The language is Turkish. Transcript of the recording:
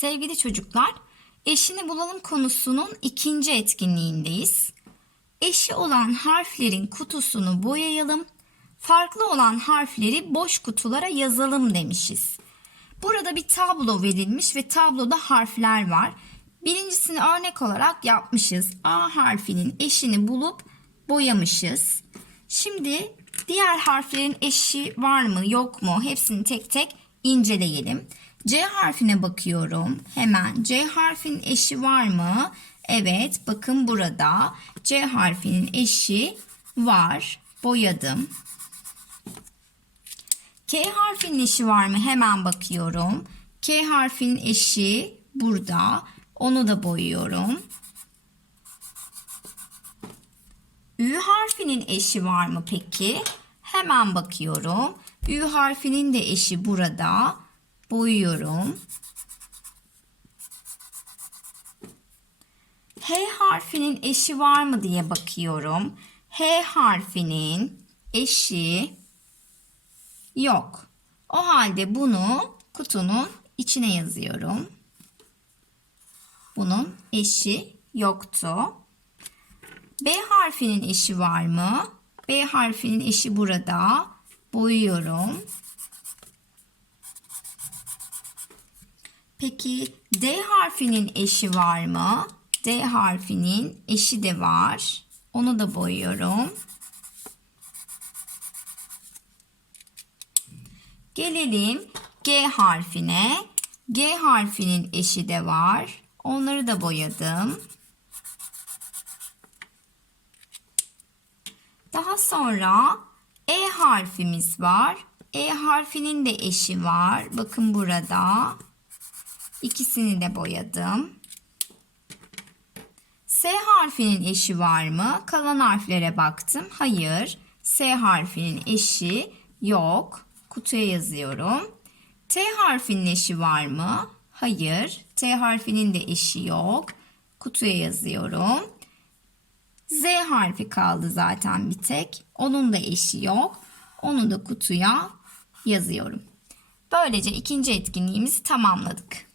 Sevgili çocuklar, eşini bulalım konusunun ikinci etkinliğindeyiz. Eşi olan harflerin kutusunu boyayalım, farklı olan harfleri boş kutulara yazalım demişiz. Burada bir tablo verilmiş ve tabloda harfler var. Birincisini örnek olarak yapmışız. A harfinin eşini bulup boyamışız. Şimdi diğer harflerin eşi var mı yok mu hepsini tek tek inceleyelim. C harfine bakıyorum. Hemen C harfinin eşi var mı? Evet bakın burada C harfinin eşi var. Boyadım. K harfinin eşi var mı? Hemen bakıyorum. K harfinin eşi burada. Onu da boyuyorum. Ü harfinin eşi var mı peki? Hemen bakıyorum. Ü harfinin de eşi burada. Boyuyorum. H harfinin eşi var mı diye bakıyorum. H harfinin eşi yok. O halde bunu kutunun içine yazıyorum. Bunun eşi yoktu. B harfinin eşi var mı? B harfinin eşi burada. Boyuyorum. Peki D harfinin eşi var mı? D harfinin eşi de var. Onu da boyuyorum. Gelelim G harfine. G harfinin eşi de var. Onları da boyadım. Daha sonra E harfimiz var. E harfinin de eşi var. Bakın burada. İkisini de boyadım. S harfinin eşi var mı? Kalan harflere baktım. Hayır. S harfinin eşi yok. Kutuya yazıyorum. T harfinin eşi var mı? Hayır. T harfinin de eşi yok. Kutuya yazıyorum. Z harfi kaldı zaten bir tek. Onun da eşi yok. Onu da kutuya yazıyorum. Böylece ikinci etkinliğimizi tamamladık.